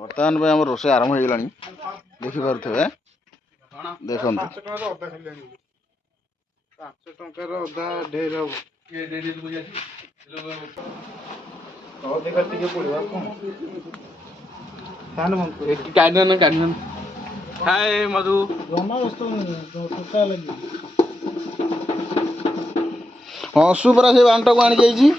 बर्तमान में आम रोषे आरंभ हो गला देखिपे देखो 5 टंकार अधा ढेर हम हाय मधु हसु परा से बांट को आनी जाइए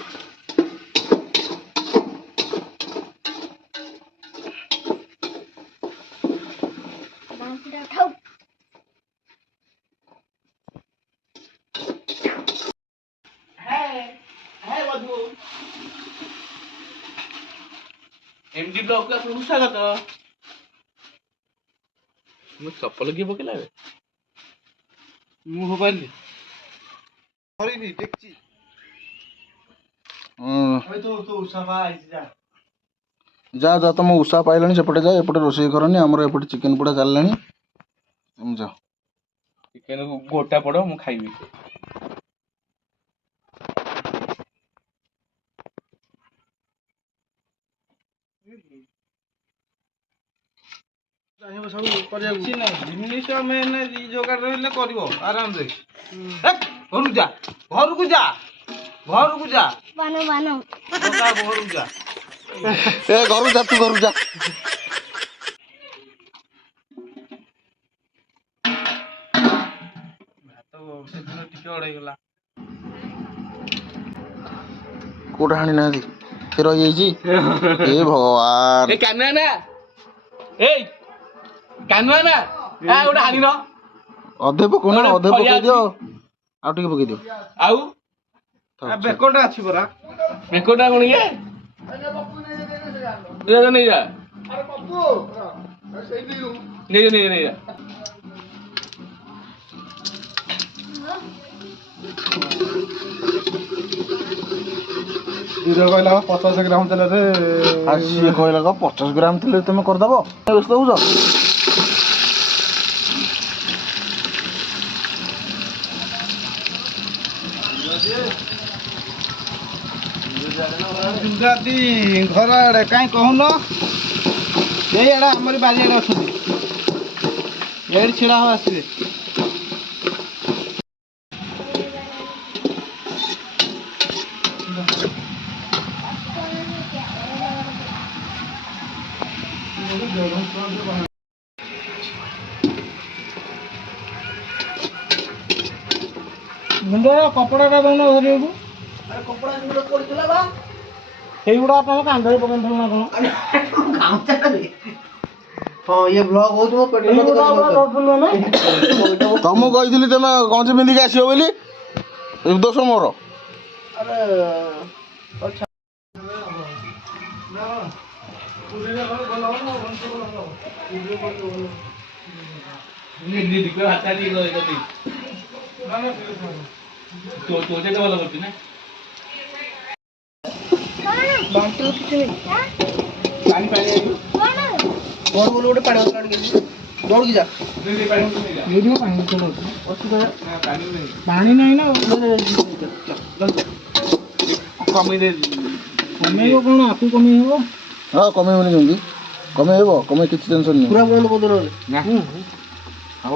एमडी ब्लॉक का आपको स्वागत है मु चप्पल किए पकेला मु मोबाइल हरिनी देखछि तो उसाफा आइछि जा जा तुम उषा पाइलानी सेपटे जा एपटे रोषे करनी आमर एपटे चिकेन पोड़ा चललानी तुम जा चिकेन गोटा पड़ो मु खाइबी सब करिया जिनिस मेन जोगाड़ रहले करिवो आराम से घर जा बानो बानो बता घर जा ए घर जा तू घर जा तो सेदिन टिके अड़ाई गला कोटा हानि ना रही जाइए ए भगवान ए कानुआ ना ए कानुआ ना आ गोटे हानि न अधे पको ना अधे पकई दियो आउ टिके पकई दियो आउ बेकोटा अछि बरा बेकोटा कोन ये ले जा नहीं जा अरे पप्पू सही दियो नहीं जा इधर कहला 50 ग्राम तेल रे सी कहला 50 ग्राम तेल तुम करदब व्यस्त हो गुजराती घर आड़े कहीं कहून ये आड़े आमरी बारियाड़े अच्छा ये छिड़ा हम आसवे मुंडर कपड़ा का दौन धरिया कपड़ा पड़ता बा ସେଇଗୁଡ଼ା ଆପଣ କାନ୍ଧରେ ପକାଇଥିଲ ନା କ'ଣ हाँ ये ब्लॉग हो तो तुमको कही तुम गंजी पिंधिक आसो बोली दोष मोर बांटो किसी पानी पानी और बोलो उड़े पानी उतार के दौड़ के जा वीडियो पानी चलो पानी नहीं ना कमी दे कमे कौन आपको कमी हो हाँ कमे जमी कमे कमे किसी टेंशन नहीं पूरा बंद कर दो ना अब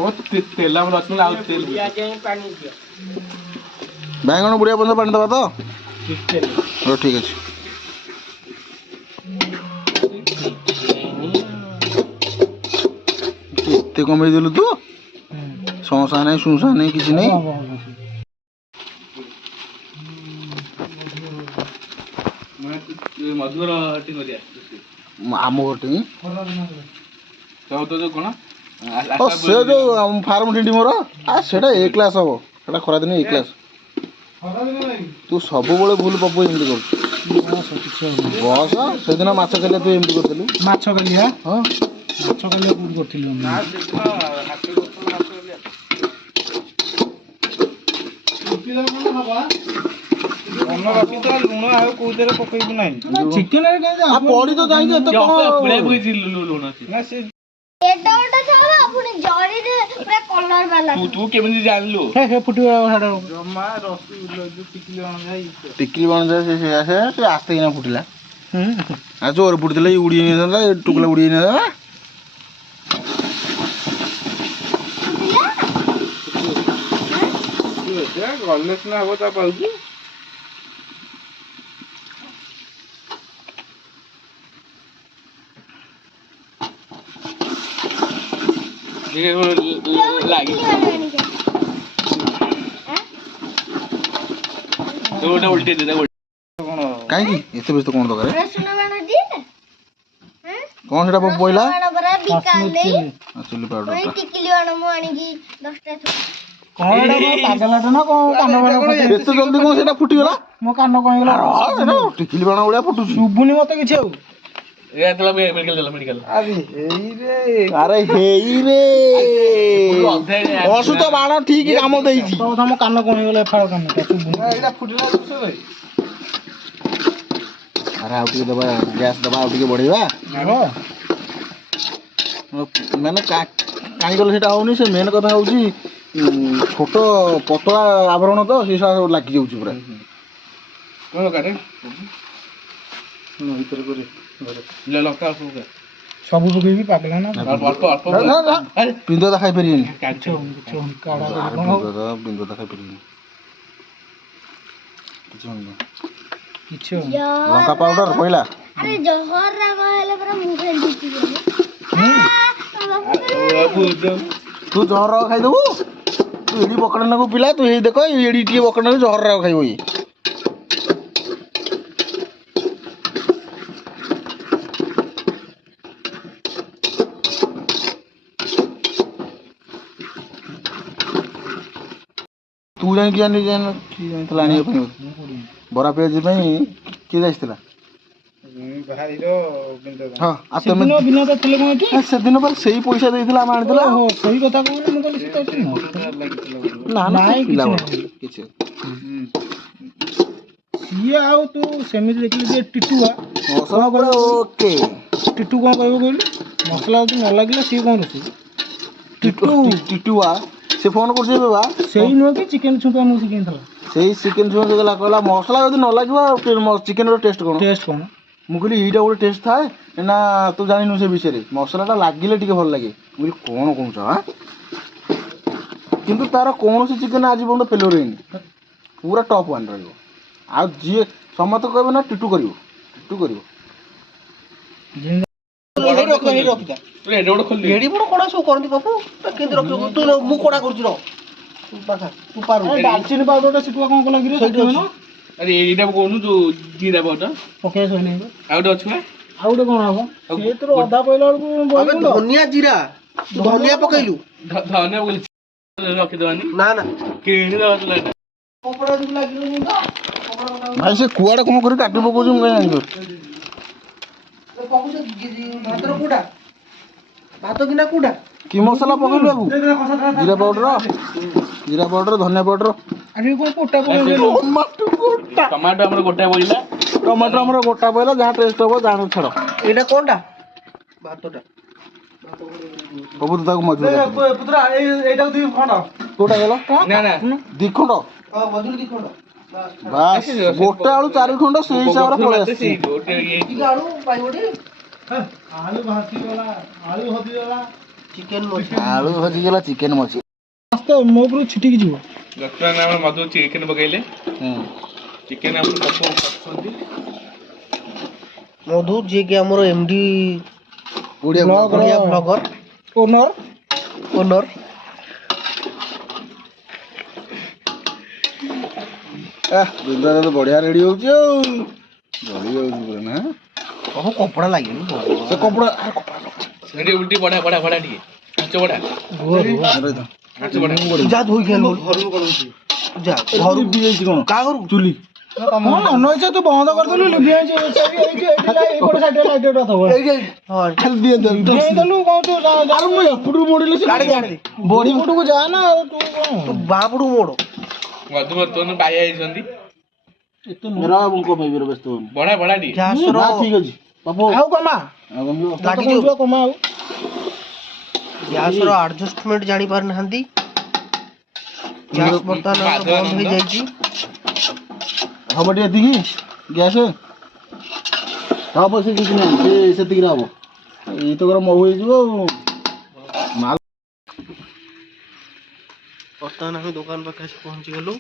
तेल हम रसमलाई आउ तेल बैंगन बुढ़िया बंद पानी दबा तो ठीक अच्छे एत कमे देलु तू संसा नहीं सुसा नहीं किसी नहीं मधुर आम घटी तो जो कौन से जो फार्म टी मोर सेटा ए क्लास हम सेटा खरा दिन ए क्लास तू सब भूल पप्पू एमती कर बस से दिन माछ खाली तू एमती करलु माछ खाली हाँ माछ खाली करथिलु ମନ ରଖିଥା ଲୁଣ ଆଉ କୋଉଥିରେ ପକେଇବୁ ନାହିଁ। ଚିକେନରେ କାଇଁ ଆଉ ପଡି ତ ଯାଇକି ଏତେ କଣ ପୁଳେ ବୁଝି ଲୁଣ ନା ସେ ଏଟା ଗୋଟେ ଛାଡ ପୁଣି ଜରିରେ ପୁରା କଲର ବାଲା ତୁ କେମିତି ଜାଣିଲୁ? ହେ ଫୁଟିବ ହାଡ ଜମା ରସି ଟିକିଲି ଅଣଯାଇ ଟିକିଲି ବଣ ସେ ଆସ୍ତେ କିନା ଫୁଟିଲା। ଆଉ ଜୋର ଫୁଟିଥିଲା ଉଡିଏ ନେଇଥାନ୍ତା ଟୁକୁଲା ଉଡିଏ ନେଇଥାନ୍ତା। ଗଲେ ସିନା ହବ ତା ପାଉଛି। ଲାଗି ଗୋଟେ ଉଲ୍ଟି ଦେ କଣ କାହିଁକି ଏତେ ବ୍ୟସ୍ତ କଣ ଦରକାର? ରସୁଣ ବାଣ ଦିଏ କଣ ସେଟା ପଇଲା? ବାଣ ପରା ବିକା ନେଇ ଚିଲି ପାଉଡର ପୁଣି ଟିକିଲି ବାଣ ମୁଁ ଆଣିକି 10ଟା କଣ ଏଟା ପାଗଲାଟା ନା କଣ କାନ ବାଣ ଏତେ ଜଲ୍ଦି କଣ ସେଟା ଫୁଟିଗଲା? ମୋ କାନ କଣ ହେଇଗଲା ଟିକିଲି ବାଣ ଭଳିଆ ଫୁଟୁଛି। ଶୁଭୁନି ମତେ କିଛି ଆଉ। ମେଡିକାଲ ଆରେ ହେଇରେ ଆରେ ହେଇରେ ଅସୁତ ବାଣ ଠିକ କାମ ଦେଇଛି। ତମ କାନ କଣ ହେଇଗଲା ଏଫାଳ କାନଟା ଶୁଭୁନି। ଏଇଟା ଫୁଟିଲା ଜିନିଷ ରେ ଆରେ ଆଉ ଟିକେ ଦବା ଗ୍ୟାସ୍ ଦବା ଆଉ ଟିକେ ବଢେଇବା। ମାନେ କାହିଁ ଗଲେ ସେଇଟା ହଉନି। ସେ ମେନ୍ କଥା ହଉଛି ଛୋଟ ପତଳା ଆବରଣ ତ ସେ ସବୁ ଲାଗି ଯାଉଛି ପୁରା। କଣ କାଟେ ଭିତରେ କରି ଲଙ୍କା ସବୁ ପକେଇକି ପାଗଲା ନା ଅଳ୍ପ ପିନ୍ଦା ଖାଇପାରିବେନି। କିଛି ପିନ୍ଦା ଖାଇପାରିବେନି। କିଛି ହଉନି। କିଛି ହଉନି। ଲଙ୍କା ପାଉଡର ପଇଲା। ଆରେ ଜହର ରାଗ ହେଲେ ପରା ମୁଁ ଖାଇଛି ତୁ ଜହର ରାଗ ଖାଇଦବୁ। ତୁ ଏଡି ବକଡା ନାକୁ ପିଲା ତୁ ହେଇ ଦେଖ ଏଡି ଟିକେ ବକଡା ଜହର ରାଗ ଖାଇବ ଇଏ। ତୁ ଯାଇକି ଜାଣିଥିଲା ଆଣିବା ପାଇଁ ବରା ପିଆଜି ପାଇଁ କିଏ ଯାଇଥିଲା? ଭାଇର ହଁ ଆଉ ତମେ ସେଦିନ ବିନୋଦ ଥିଲେ କଣ ଏଠି? ସେଦିନ ପରେ ସେଇ ପଇସା ଦେଇଥିଲା ଆମେ ଆଣିଥିଲା। ଓହୋ ସେଇ କଥା କହୁନି ମୁଁ କହିଲି ସେଟା ଏଠି ନୁହଁ। ନା ନାଇଁ, ପିଲା କିଛି ବେଳ। ନାହିଁ। କିଛି ସିଏ ଆଉ ତୁ ସେମିତି ଦେଖିଲି ଯେ ଟିଟୁଆ ମସଲା ପୁରା ଓକେ। ଟିଟୁ କଣ କହିବ କହିଲୁ? ମସଲା ଯଦି ନ ଲାଗିଲା ସିଏ କଣ ରୋଷେଇ? ଟିଟୁ ଟିଟୁଆ ସେ ଫୋନ କରୁଛି ଏବେ ବା। ସେଇ ନୁହଁ କି ଚିକେନ ଛୁଙ୍କା ମୁଁ ଶିଖେଇଥିଲା। ସେଇ ଚିକେନ ଛୁଆ କହିଲା ମସଲା ଯଦି ନ ଲାଗିବ ଚିକେନର ଟେଷ୍ଟ କଣ? ଟେଷ୍ଟ କଣ? ମୁଁ କହିଲି ଏଇଟା ଗୋଟେ ଟେଷ୍ଟ ଥାଏ ନା ତୁ ଜାଣିନୁ ସେ ବିଷୟରେ। ମସଲାଟା ଲାଗିଲେ ଟିକେ ଭଲ ଲାଗେ। ମୁଁ କହିଲି କଣ କହୁଛ ଆଁ? କିନ୍ତୁ ତାର କୌଣସି ଚିକେନ ଆଜି ପର୍ଯ୍ୟନ୍ତ ଫେଲୁଅର ହେଇନି। ପୁରା ଟପ୍ ୱାନ୍ ରହିବ। ଆଉ ଯିଏ ସମସ୍ତେ କହିବେ ନା ଟିଟୁ କରିବ ଟିଟୁ କରିବ। ଏଡି ବଡ କଡା ସବୁ କରନ୍ତି ବାପୁ କେମିତି ରଖିବୁ ତୁ? ମୁଁ କଡା କରୁଛି ର ଡାଲଚିନି ପାଉଡରଟା ଶିଖୁଆ କଣ କଲା କି? ଆରେ ଏଇଟା କହୁନୁ ଯୋଉ ଜିରା ପାଉଡର ପକେଇ ଶୋଇନି। ଆଉ ଗୋଟେ ଅଛି ବା। ଆଉ ଗୋଟେ କଣ ହବ? ସେଇଥିରୁ ଅଧା ପଇଲା ବେଳକୁ ଧନିଆ ଜିରା ଧନିଆ ପକେଇଲୁ। ଧନିଆ ରଖିଦବାନି ନା ନା କିଣିଦବା। ଭାଇ ସେ କୁଆଡେ କଣ କରି କାଟି ପକଉଛି ମୁଁ କାହିଁ ଜାଣିପାରୁଛି। ଭାତ କିନା କୋଉଟା କି ମସଲା ପକେଇଲୁ ବାବୁ? ଜିରା ପାଉଡର ଧନିଆ ପାଉଡର। ଟମାଟୋ ଆମର ଗୋଟା ପଇଲା। ଟମାଟୋ ଆମର ଗୋଟା ପଇଲା। ଯାହା ଟେଷ୍ଟ ହବ ଜାଣ ଛାଡ। ଏଇଟା କଣଟା? ଭାତଟା ସବୁ ତାକୁ ମଝିରେ ଏଇଟାକୁ ଦି ଖଣ୍ଡ କୋଉଟା ଗଲା? ନା ନା ଦି ଖଣ୍ଡ ମଝିରୁ ଦି ଖଣ୍ଡ ବାସ୍। ଗୋଟେ ଆଳୁ 4 ଖଣ୍ଡ ସେଇ ହିସାବରେ ପଳେଇ ଆସିଛି। ଆଳୁ ପାଇବଟି। ଆଳୁ ଭାସିଗଲା ଆଳୁ ହଜିଗଲା ଚିକେନ ମଛଲି। ଆଳୁ ଭାଜିଗଲା ଚିକେନ ମଛି। ଆସ୍ତେ ମୋ ଉପରୁ ଛିଟିକି ଯିବ। ବର୍ତ୍ତମାନ ଆମର ମଧୁ ଚିକେନ ପକେଇଲେ। ଚିକେନ ଆମର କଷୁଛନ୍ତି। ମଧୁ ଯିଏକି ଆମର ଏମଡି ଓଡ଼ିଆ ବ୍ଲଗର ଓନର। ବିନ୍ଦାସ ତ ବଢିଆ ରେଡି ହଉଛି ଆଉ। ଜଳି ଯାଉଛି ପୁରା ନା। କଣ କପଡା ଲାଗିନି ସେ କପଡା ଏଠି ଉଲ୍ଟି ବଢା ଟିକେ ପାଞ୍ଚ ବଢା ଯା ଧୋଇକି ଆଣିବୁ ଘରକୁ କଣ ଯା ଘରୁ ଯାଇଛି କଣ କାହା ଘରକୁ ଚୁଲି। ମନ ଇଚ୍ଛା ତୁ ବନ୍ଦ କରିଦେଲୁ ଲିଭି ଯାଇଛି। ଏଇପଟେ ସାଇଡ ଲାଇଟଟା ଥବ ଖାଲି ଦିଏ ଦେଲୁ କଣ ତୁ ଆରେ ମୁଁ ଏପଟକୁ ମୋଡ଼ିଲେ ସେ ବଡି ପଟକୁ ଯା ନା ଆଉ ତୁ କଣ ବାଁ ପଟକୁ ମୋଡ଼। ମଧୁ ବର୍ତ୍ତମାନ ପାଇ ଯାଇଛନ୍ତି मेरा उनको भाई मेरे व्यस्त होने ବଢା ବଢାଟି ଗ୍ୟାସର ना ठीक ଅଛି ବାବୁ ଆଉ କମା ଆଉ କମିବ ଲାଗିଯିବ। କମା ଆଉ ଗ୍ୟାସର ଆଡଜଷ୍ଟମେଣ୍ଟ ଜାଣିପାରୁନାହାନ୍ତି। ଗ୍ୟାସ୍ ବର୍ତ୍ତମାନ ଆମର ବନ୍ଦ ହେଇଯାଇଛି। ହବ ଟିକେ ଏତିକି ଗ୍ୟାସ୍ ହବ ସେ କିଛି ନାହିଁ ସେ ସେତିକିରେ ହବ ଏଇ ତ ଗରମ ମହୁ ହେଇଯିବ ଆଉ ମାଲ ବର୍ତ୍ତମାନ ଆମେ ଦୋକାନ ପାଖରେ ଆସି ପହଞ୍ଚିଗଲୁ।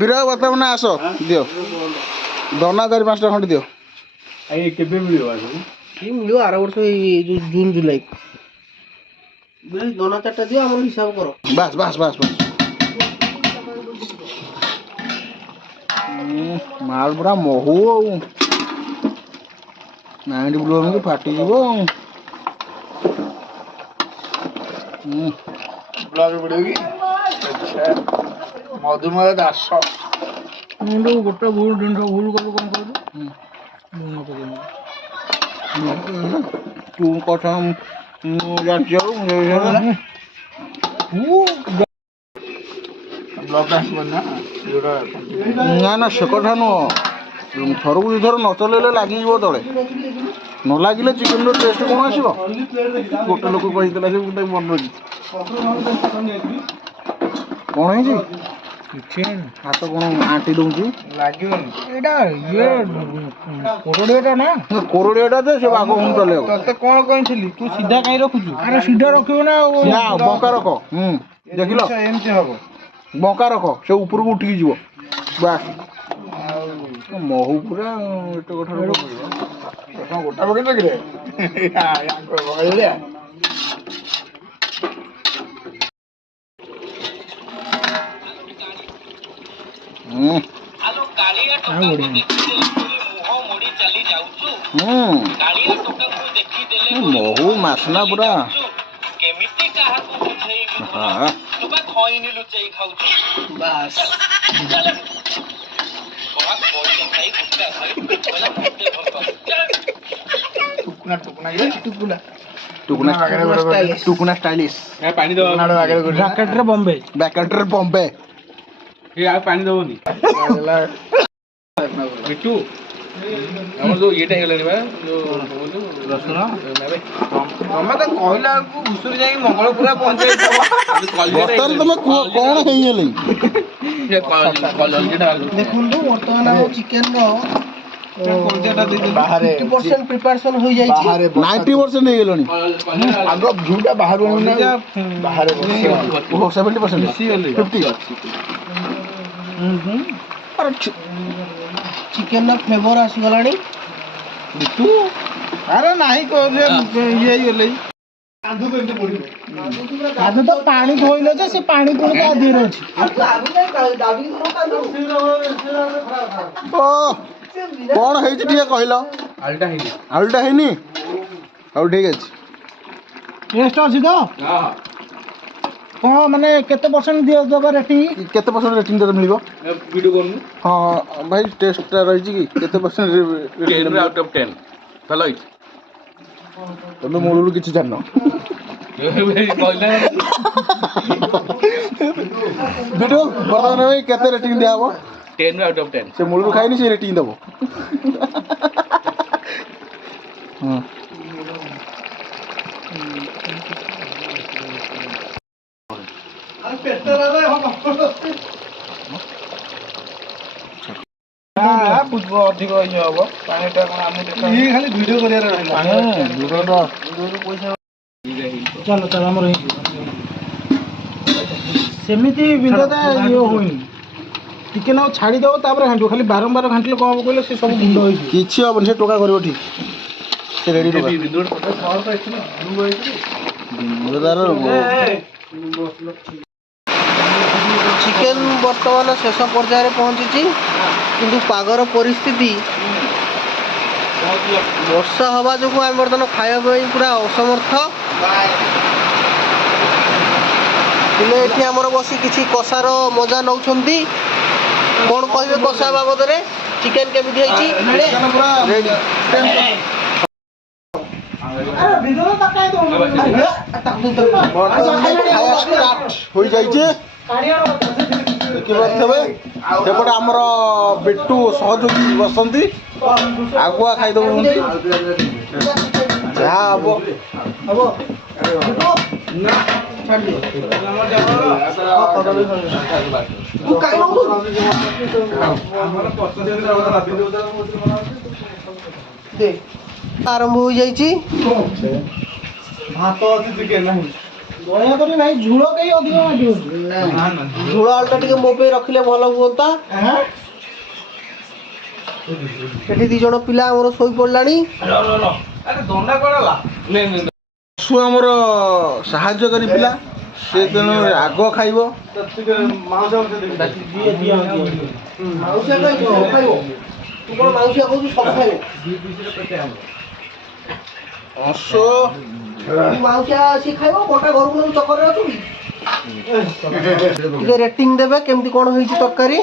ବିରାଗ ବର୍ତ୍ତମାନ ଆସ ଦିଅ ଦନା 4-5ଟା ଖଣ୍ଡେ ଦିଅ କେବେ ମିଳିବ କି ମିଳିବ ଆର ବର୍ଷ ଏଇ ଯୋଉ ଜୁନ ଜୁଲାଇ। ଦନା 4ଟା ଦିଅ ଆମର ହିସାବ କର। ବାସ୍ ବାସ୍ ବାସ୍ ବାସ୍ ମାଲ ପୁରା ମହୁ ଆଉ ନାଇଁଟି ବ୍ଲୋ ଫାଟିଯିବ ବ୍ଲଗ ପଡ଼ିବ କି ମଧୁମୟ ଦାସ ଗୋଟେ ଭୁଲ ଜିନିଷ ଭୁଲ କଲୁ କଣ କହିଲୁ ଲୁଣ ପକେଇନି ତୁ କଥା ମୁଁ ଜାଣିଛି ଆଉ ନା ନା ସେ କଥା ନୁହଁ ଥରକୁ ଦୁଇଥର ନ ଚଲେଇଲେ ଲାଗିଯିବ ତଳେ ନ ଲାଗିଲେ ଚିକେନର ଟେଷ୍ଟ କ'ଣ ଆସିବ ଗୋଟେ ଲୋକ କହିଥିଲା ସେ ଗୋଟେ ମନେ ଅଛି କ'ଣ ହେଇଛି ହାତ କ'ଣ ଆଣ୍ଟି ଦଉଛି ଲାଗିବନି ଏଇଟା ଇଏ କୋରଡ଼ିଆଟା ନା କୋରଡ଼ିଆଟା ଯେ ସେ ବାଘ ମୁଁ ଚଲେଇବ ତତେ କ'ଣ କହିଥିଲି ତୁ ସିଧା କାହିଁ ରଖୁଛୁ ଆରେ ସିଧା ରଖିବ ନା ନା ବଙ୍କା ରଖ ଦେଖିଲ ଏମିତି ହବ ବଙ୍କା ରଖ ସେ ଉପରକୁ ଉଠିକି ଯିବ ବାସ୍ ମହୁ ପୁରା ଏତେ କଥା ଗୋଟା ପକେଇ କିରେ ମହୁ ମାସନା ପୁରା ଟୁକୁନା ଷ୍ଟାଇଲିଶ ପାଣି ଦବ ବ୍ରାକେଟରେ ବମ୍ବେ ବ୍ୟାକେଟରେ ବମ୍ବେ ଏ ଆଉ ପାଣି ଦବନି ମିଟୁ ଆମର ଯୋଉ ଇଏଟା ହେଇଗଲାଣି ବା ଯୋଉ ରସୁଣ ତମେ ତ କହିଲା ବେଳକୁ ଘୁଷୁରି ଯାଇକି ମଙ୍ଗଳପୁରା ପହଞ୍ଚାଇଥିବ ବର୍ତ୍ତମାନ ତମେ କୁହ କ'ଣ ହେଇଗଲି ଦେଖନ୍ତୁ ବର୍ତ୍ତମାନ ଆମ ଚିକେନର ବାହାରେ 50% ପ୍ରିପାରେସନ ହୋଇଯାଇଛି। 90% ହେଇଗଲାଣି ଆଗ ଭିଉଟା ବାହାରୁ ବାହାରେ 70% 50 ଚିକେନର ଫ୍ଲେଭର ଆସିଗଲାଣି। ଆରେ ନାହିଁ ଇଏ ହେଇଗଲେ କାଜୁ ତ ପାଣି ଧୋଇଲେ ଯେ ସେ ପାଣି ପୁଣି ତା ଦେହରେ ଅଛି ଓ କ'ଣ ହେଇଛି ଟିକେ କହିଲ ଆଳୁଟା ହେଇନି ହଉ ଠିକ୍ ଅଛି ଟେଷ୍ଟ ଅଛି ତ କ'ଣ ମାନେ କେତେ ପରସେଣ୍ଟ ଦେବା ରେଟିଂ କେତେ ପରସେଣ୍ଟ ରେଟିଂ ତତେ ମିଳିବ ଭିଡ଼ିଓ କରୁନୁ ହଁ ଭାଇ ଟେଷ୍ଟଟା ରହିଛି କି କେତେ ପରସେଣ୍ଟ 10 out of 10 ଭଲ ହେଇଛି ତମେ ମୂଳରୁ କିଛି ଜାଣିନ କହିଲା ଭିଡ଼ିଓ ବର୍ତ୍ତମାନ ଭାଇ କେତେ ରେଟିଂ ଦିଆହବ 10 out of 10 ସେ ମୂଳରୁ ଖାଇନି ସେ ରେଟିଂ ଦେବ ହଁ ଅଧିକ ଇଏ ହବ ପାଣିଟା କ'ଣ ଆମେ ଖାଲି ଭିଡ଼ିଓ କରିବାର ରହିଲା ଚାଲ ଚାଲ ଆମର ସେମିତି ବିନ୍ଧାଟା ଇଏ ହୁଏନି ଟିକେ ନାକୁ ଛାଡ଼ିଦେବ ତାପରେ ଘାଣ୍ଟିବ ଖାଲି ବାରମ୍ବାର ଘାଣ୍ଟିଲେ କ'ଣ ହବ କହିଲେ ସେ ସବୁ ଗୁଣ୍ଡ ହେଇଯିବ କିଛି ହବନି ସେ ଟୋକା କରିବ ଠିକ୍ ସେ ରେଡ଼ି ଟୋକା ଚିକେନ ବର୍ତ୍ତମାନ ଶେଷ ପର୍ଯ୍ୟାୟରେ ପହଞ୍ଚିଛି କିନ୍ତୁ ପାଗର ପରିସ୍ଥିତି ବର୍ଷା ହେବା ଯୋଗୁଁ ଆମେ ବର୍ତ୍ତମାନ ଖାଇବା ପାଇଁ ପୁରା ଅସମର୍ଥ ପିଲେ ଏଠି ଆମର ବସି କିଛି କଷାର ମଜା ନେଉଛନ୍ତି କ'ଣ କହିବେ କଷା ବାବଦରେ ଚିକେନ କେମିତି ହେଇଛି ହୋଇଯାଇଛି ଦେଖିପାରୁଥିବେ ସେପଟେ ଆମର ବିଟୁ ସହଯୋଗୀ ବସନ୍ତି ଆଗୁଆ ଖାଇଦେଉଛନ୍ତି ଯାହା ହବ ଆରମ୍ଭ ହୋଇଯାଇଛି। ଦୟାକରି ଭାଇ ଝୁଳ କେହି ଅଧିକ ମାଗିବନି। ଝୋଳ ଆଳୁଟା ଟିକେ ମୋ ପାଇଁ ରଖିଲେ ଭଲ ହୁଅନ୍ତା। ସେଠି 2 ଜଣ ପିଲା ଆମର ଶୋଇପଡ଼ିଲାଣି। ପଶୁ ଆମର ସାହାଯ୍ୟକାରୀ ପିଲା ସେ ତେଣୁ ଆଗ ଖାଇବ। ମାଉସିଆ ଖାଇବ ତୁ କଣ ମାଉସିଆ କହୁଛୁ ସବୁ ଖାଇବ ମାଉସିଆ ଆସି ଖାଇବ ଗୋଟା ଘରକୁ ନେବୁ ଚକରରେ ଅଛୁ କି? ଟିକେ ରେଟିଂ ଦେବେ କେମିତି କଣ ହେଇଛି ତରକାରୀ।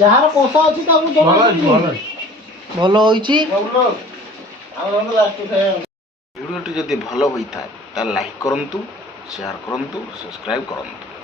ଯାହାର କଷା ଅଛି ତାକୁ ଭଲ ହୋଇଛି। ଭିଡ଼ିଓଟି ଯଦି ଭଲ ହୋଇଥାଏ ତାହେଲେ ଲାଇକ୍ କରନ୍ତୁ, ସେୟାର କରନ୍ତୁ, ସବସ୍କ୍ରାଇବ୍ କରନ୍ତୁ।